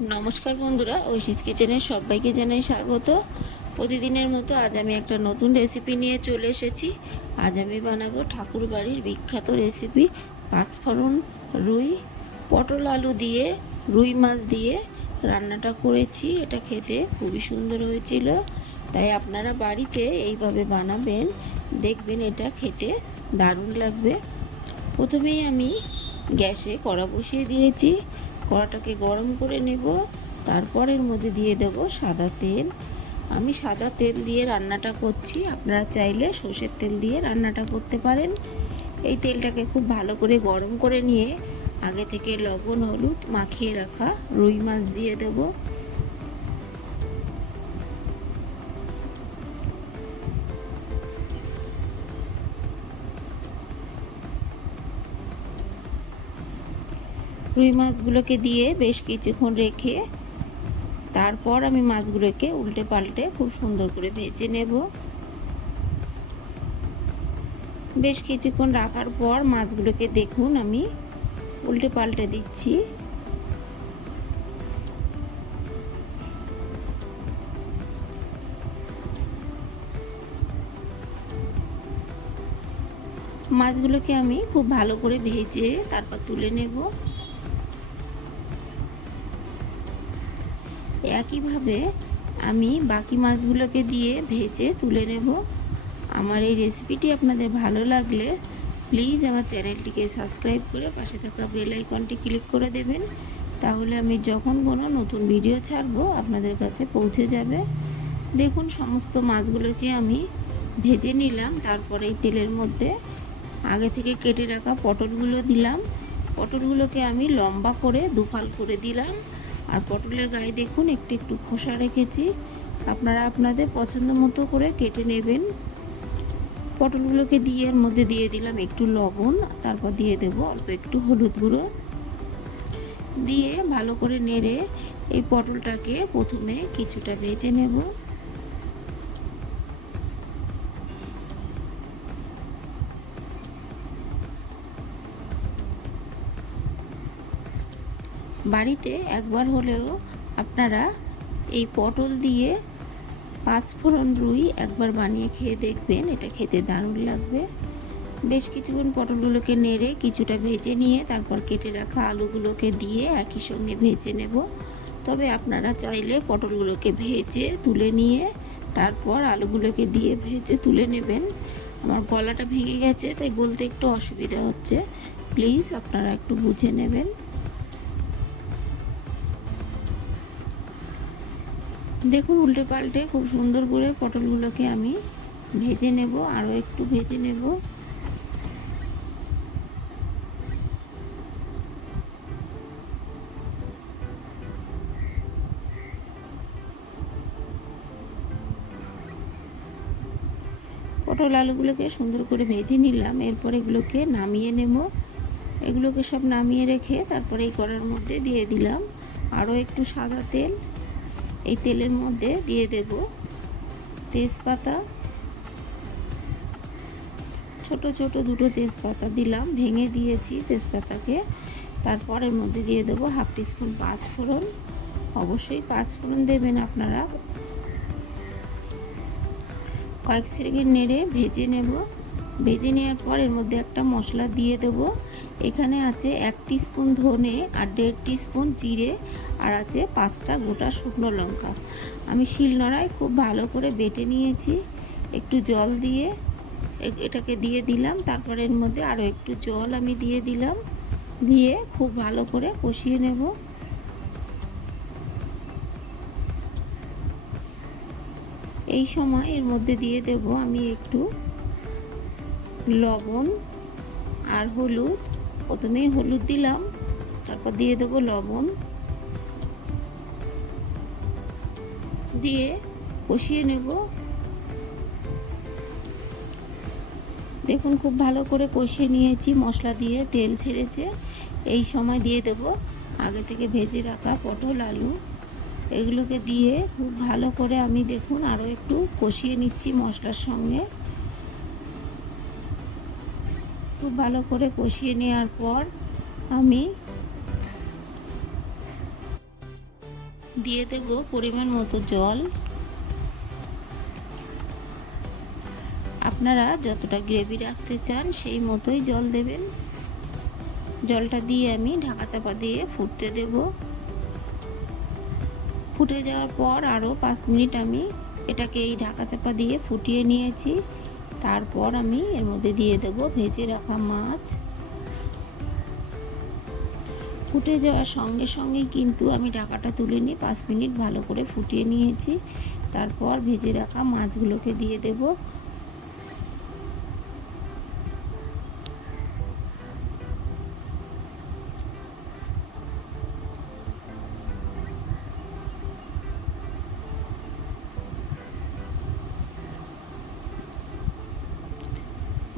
নমস্কার বন্ধুরা, ঐশিস কিচেনের সবাইকে জানাই স্বাগত। প্রতিদিনের মতো আজ আমি একটা নতুন রেসিপি নিয়ে চলে এসেছি। আজ আমি বানাবো ঠাকুর বাড়ির বিখ্যাত রেসিপি পাঁচফোড়ন রুই, পটল আলু দিয়ে, রুই মাছ দিয়ে রান্নাটা করেছি। এটা খেতে খুবই সুন্দর হয়েছিল, তাই আপনারা বাড়িতে এইভাবে বানাবেন। দেখবেন এটা খেতে দারুণ লাগবে। প্রথমেই আমি গ্যাসে কড়া বসিয়ে দিয়েছি। কড়াটাকে গরম করে নেব, তারপরের মধ্যে দিয়ে দেব সাদা তেল। আমি সাদা তেল দিয়ে রান্নাটা করছি। আপনারা চাইলে সর্ষের তেল দিয়ে রান্নাটা করতে পারেন। এই তেলটাকে খুব ভালো করে গরম করে নিয়ে আগে থেকে লবণ, হলুদ মাখিয়ে রাখা রুই মাছ দিয়ে দেব। রুই মাছগুলোকে দিয়ে বেশ কিছুক্ষণ রেখে তারপর আমি মাছগুলোকে উল্টে পাল্টে খুব সুন্দর করে ভেজে নেব। বেশ কিছুক্ষণ রাখার পর মাছগুলোকে দেখুন আমি উল্টে পাল্টে দিচ্ছি। মাছগুলোকে আমি খুব ভালো করে ভেজে তারপর তুলে নেব। একইভাবে আমি বাকি মাছগুলোকে দিয়ে ভেজে তুলে নেব। আমার এই রেসিপিটি আপনাদের ভালো লাগলে প্লিজ আমার চ্যানেলটিকে সাবস্ক্রাইব করে পাশে থাকা বেল আইকনটি ক্লিক করে দেবেন। তাহলে আমি যখন কোনো নতুন ভিডিও ছাড়বো আপনাদের কাছে পৌঁছে যাবে। দেখুন সমস্ত মাছগুলোকে আমি ভেজে নিলাম, তারপরে এই তেলের মধ্যে আগে থেকে কেটে রাখা পটলগুলো দিলাম। পটলগুলোকে আমি লম্বা করে দুফাল করে দিলাম। আর পটলের গায়ে দেখুন, একটু একটু খোসা রেখেছি। আপনারা আপনাদের পছন্দ মতো করে কেটে নেবেন। পটলগুলোকে দিয়ে এর মধ্যে দিয়ে দিলাম একটু লবণ, তারপর দিয়ে দেব অল্প একটু হলুদ গুঁড়ো। দিয়ে ভালো করে নেড়ে এই পটলটাকে প্রথমে কিছুটা ভেজে নেব। বাড়িতে একবার হলেও আপনারা এই পটল দিয়ে পাঁচফোড়ন রুই একবার বানিয়ে খেয়ে দেখবেন, এটা খেতে দারুণ লাগবে। বেশ কিছুক্ষণ পটলগুলোকে নেড়ে কিছুটা ভেজে নিয়ে তারপর কেটে রাখা আলুগুলোকে দিয়ে একই সঙ্গে ভেজে নেব। তবে আপনারা চাইলে পটলগুলোকে ভেজে তুলে নিয়ে তারপর আলুগুলোকে দিয়ে ভেজে তুলে নেবেন। আমার গলাটা ভেঙে গেছে, তাই বলতে একটু অসুবিধা হচ্ছে। প্লিজ আপনারা একটু বুঝে নেবেন। দেখুন উল্টে পাল্টে খুব সুন্দর করে পটলগুলোকে আমি ভেজে নেব, আরও একটু ভেজে নেব। পটল আলুগুলোকে সুন্দর করে ভেজে নিলাম, এরপর এগুলোকে নামিয়ে নেব। এগুলোকে সব নামিয়ে রেখে তারপরে এই কড়ার মধ্যে দিয়ে দিলাম আরও একটু সাদা তেল। এই তেলের মধ্যে দিয়ে দেব তেজপাতা। ছোট ছোট দুটো তেজপাতা দিলাম, ভেঙে দিয়েছি তেজপাতাকে। তারপর এর মধ্যে দিয়ে দেব হাফ টিস্পুন পাঁচ ফোড়ন। অবশ্যই পাঁচ ফোড়ন দেবেন আপনারা। কয়েক সেকেন্ড নেড়ে ভেজে নেব। ভেজে নেওয়ার পর এর মধ্যে একটা মশলা দিয়ে দেব। এখানে আছে এক স্পুন ধনে আর দেড় স্পুন জিরে আর আছে পাঁচটা গোটা শুকনো লঙ্কা। আমি শিলনোড়ায় খুব ভালো করে বেটে নিয়েছি, একটু জল দিয়ে। এটাকে দিয়ে দিলাম, তারপর এর মধ্যে আরও একটু জল আমি দিয়ে দিলাম, দিয়ে খুব ভালো করে কষিয়ে নেব। এই সময় এর মধ্যে দিয়ে দেব আমি একটু লবণ আর হলুদ। প্রথমেই হলুদ দিলাম, তারপর দিয়ে দেব লবণ। দিয়ে কষিয়ে নেব। দেখুন খুব ভালো করে কষিয়ে নিয়েছি, মশলা দিয়ে তেল ছেড়েছে। এই সময় দিয়ে দেব আগে থেকে ভেজে রাখা পটল, আলু। এগুলোকে দিয়ে খুব ভালো করে আমি দেখুন আরও একটু কষিয়ে নিচ্ছি মশলার সঙ্গে। খুব ভালো করে কষিয়ে নেওয়ার পর আমি দিয়ে দেব পরিমাণ মতো জল। আপনারা যতটা গ্রেভি রাখতে চান সেই মতোই জল দেবেন। জলটা দিয়ে আমি ঢাকা চাপা দিয়ে ফুটতে দেব। ফুটে যাওয়ার পর আরও পাঁচ মিনিট আমি এটাকে এই ঢাকা চাপা দিয়ে ফুটিয়ে নিয়েছি। তারপর আমি এর মধ্যে দিয়ে দেব ভেজে রাখা মাছ। ফুটে যাওয়ার সঙ্গে সঙ্গে কিন্তু আমি ঢাকাটা তুলে নিয়ে পাঁচ মিনিট ভালো করে ফুটিয়ে নিয়েছি। তারপর ভেজে রাখা মাছগুলোকে দিয়ে দেব।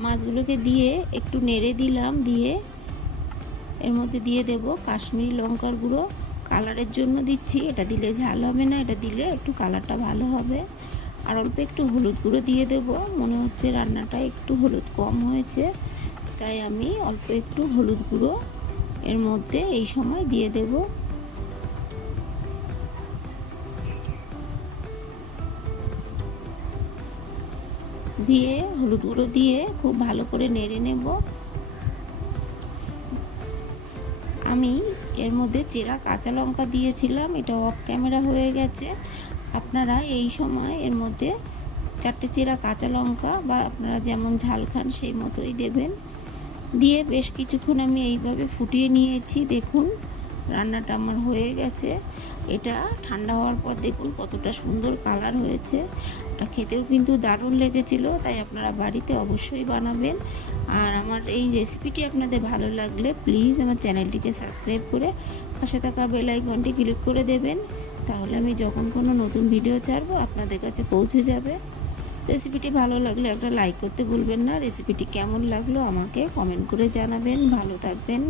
মাছগুলোকে দিয়ে একটু নেড়ে দিলাম, দিয়ে এর মধ্যে দিয়ে দেব কাশ্মীরি লঙ্কার গুঁড়ো। কালারের জন্য দিচ্ছি, এটা দিলে ঝাল হবে না, এটা দিলে একটু কালারটা ভালো হবে। আর অল্প একটু হলুদ গুঁড়ো দিয়ে দেব, মনে হচ্ছে রান্নাটা একটু হলুদ কম হয়েছে, তাই আমি অল্প একটু হলুদ গুঁড়ো এর মধ্যে এই সময় দিয়ে দেব। দিয়ে, হলুদ গুঁড়ো দিয়ে খুব ভালো করে নেড়ে নেব। আমি এর মধ্যে চেরা কাঁচা লঙ্কা দিয়েছিলাম এটা অফ ক্যামেরা হয়ে গেছে। আপনারা এই সময় এর মধ্যে চারটে চেরা কাঁচা লঙ্কা বা আপনারা যেমন ঝাল খান সেই মতোই দেবেন। দিয়ে বেশ কিছুক্ষণ আমি এইভাবে ফুটিয়ে নিয়েছি, দেখুন। রান্নাটা আমার হয়ে গেছে। এটা ঠান্ডা হওয়ার পর দেখুন কতটা সুন্দর কালার হয়েছে। এটা খেতেও কিন্তু দারুণ লেগেছিল, তাই আপনারা বাড়িতে অবশ্যই বানাবেন। আর আমার এই রেসিপিটি আপনাদের ভালো লাগলে প্লিজ আমার চ্যানেলটিকে সাবস্ক্রাইব করে পাশে থাকা বেল আইকনটি ক্লিক করে দেবেন। তাহলে আমি যখন কোনো নতুন ভিডিও ছাড়বো আপনাদের কাছে পৌঁছে যাবে। রেসিপিটি ভালো লাগলে একটা লাইক করতে ভুলবেন না। রেসিপিটি কেমন লাগল আমাকে কমেন্ট করে জানাবেন। ভালো থাকবেন।